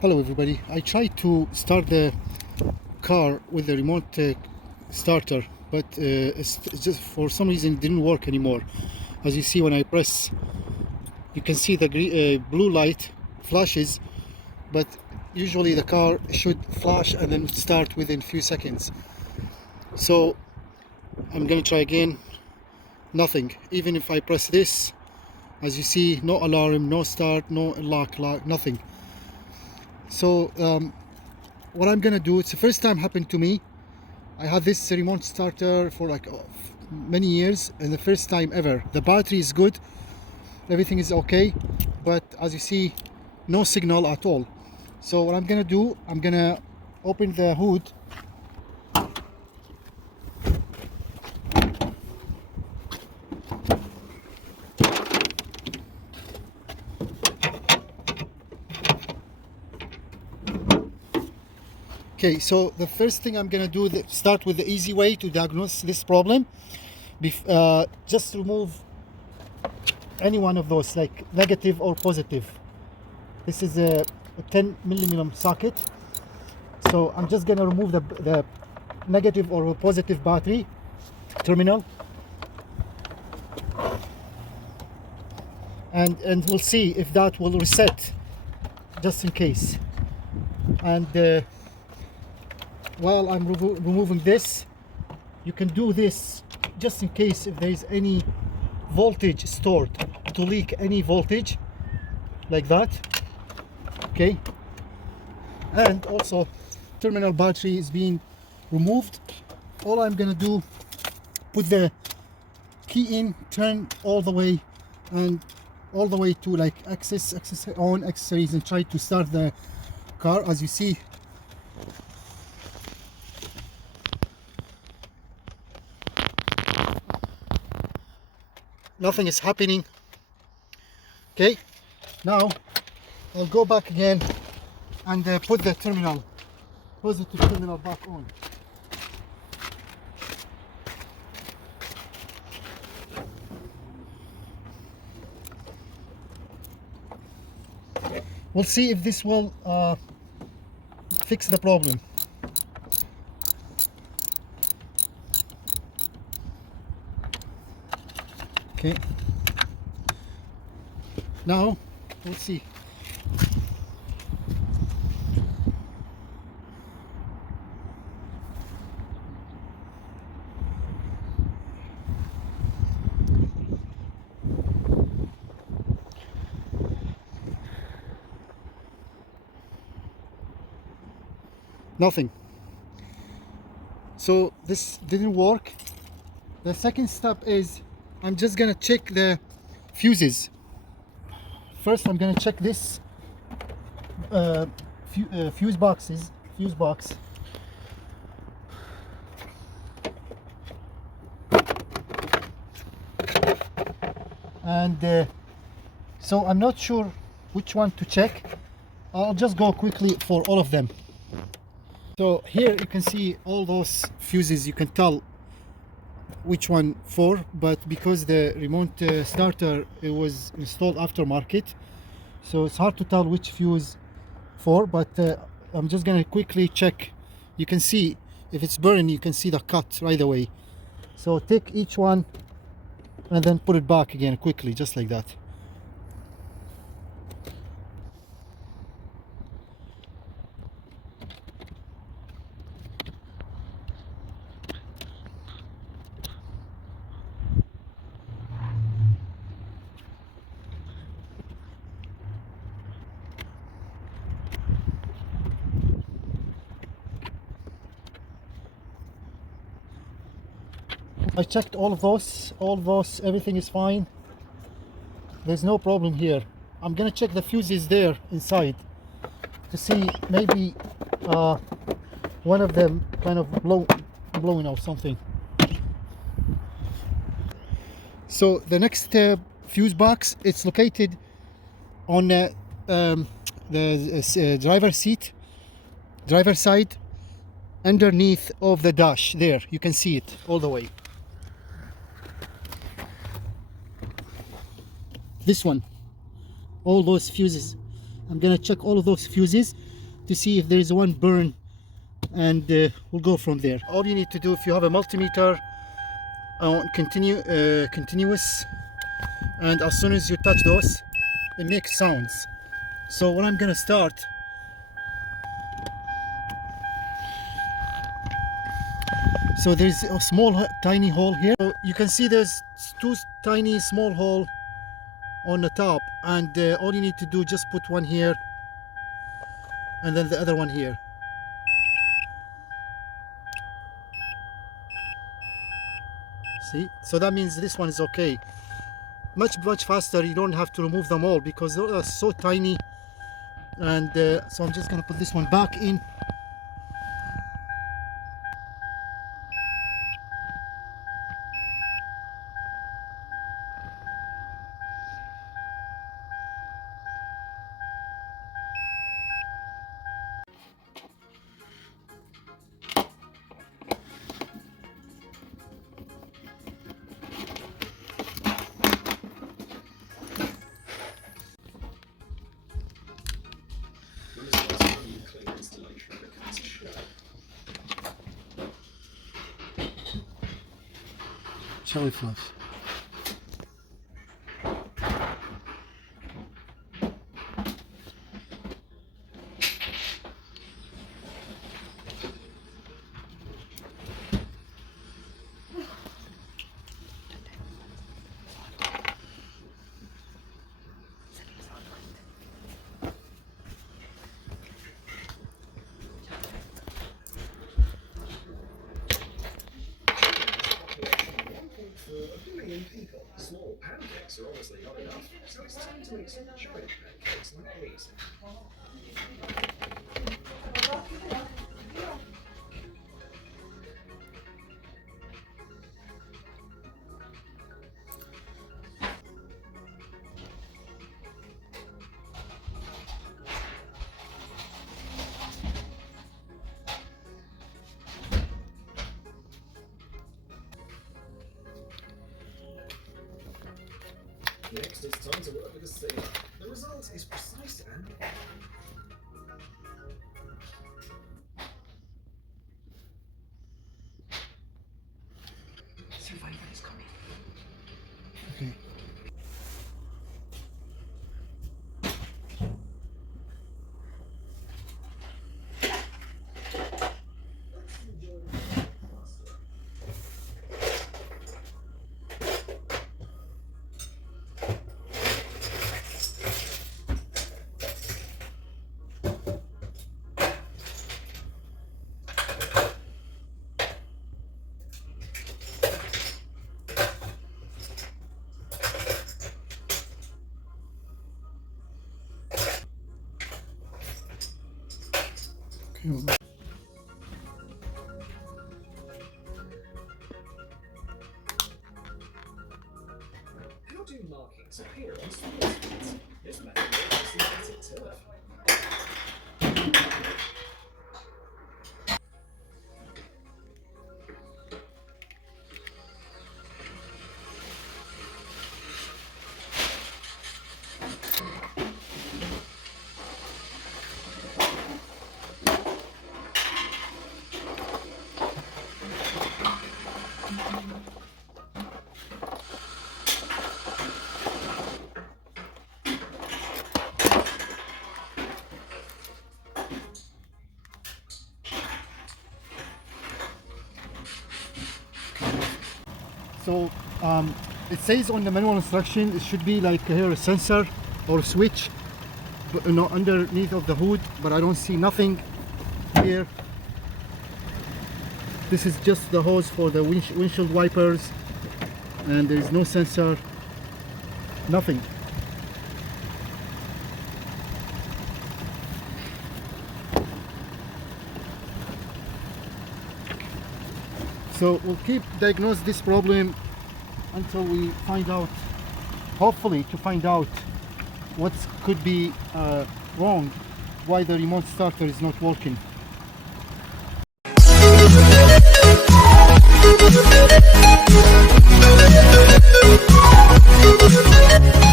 Hello everybody. I tried to start the car with the remote starter, but it's just for some reason it didn't work anymore. As you see, when I press, you can see the blue light flashes, but usually the car should flash and then start within a few seconds. So I'm gonna try again. Nothing. Even if I press this, as you see, no alarm, no start, no lock, nothing. So what I'm gonna do, it's the first time happened to me. I had this remote starter for like many years, and the first time ever. The battery is good, everything is okay, but as you see, no signal at all. So what I'm gonna do, I'm gonna open the hood. Okay, so the first thing I'm gonna do, start with the easy way to diagnose this problem. Just remove any one of those, like negative or positive. This is a 10mm socket. So I'm just gonna remove the negative or positive battery terminal, and we'll see if that will reset, just in case. And while I'm removing this, you can do this just in case if there is any voltage stored, to leak any voltage like that. Okay, and also terminal battery is being removed. All I'm gonna do, put the key in, turn all the way, and all the way to like access on accessories, and try to start the car. As you see, nothing is happening. Okay, now I'll go back again and put the positive terminal back on. We'll see if this will fix the problem. Okay, now let's see. Nothing. So this didn't work. The second step is, I'm just gonna check the fuses. First I'm gonna check this fuse box. And so I'm not sure which one to check. I'll just go quickly for all of them. So here you can see all those fuses. You can tell which one for, but because the remote starter, it was installed aftermarket, so it's hard to tell which fuse for. But I'm just gonna quickly check. You can see if it's burning, you can see the cut right away. So take each one and then put it back again quickly, just like that. I checked all of those, everything is fine. There's no problem here. I'm gonna check the fuses there inside to see maybe one of them kind of blowing or something. So the next fuse box, it's located on the driver side, underneath of the dash. There you can see it all the way. This one, all those fuses I'm gonna check all of those fuses to see if there is one burn, and we'll go from there. All you need to do, if you have a multimeter on continuous, and as soon as you touch those, it makes sounds. So what I'm gonna start, so there's a small tiny hole here. So you can see there's two tiny small hole on the top, and all you need to do, just put one here and then the other one here. See, so that means this one is okay. Much faster. You don't have to remove them all because they are so tiny. And so I'm just gonna put this one back in. Cherry fluff. People. Small pancakes are obviously not enough, so it's time to make some giant pancakes like these. Next, it's time to work with the sealer. The result is precise and... Survivor is coming. Okay. Okay. How do markings appear on small streets? This method works in synthetic turf. So it says on the manual instruction it should be like here a sensor or a switch, but, you know, underneath of the hood, but I don't see nothing here. This is just the hose for the windshield wipers, and there is no sensor, nothing. So we'll keep diagnose this problem until we find out, hopefully to find out what could be wrong, why the remote starter is not working. We'll be right back.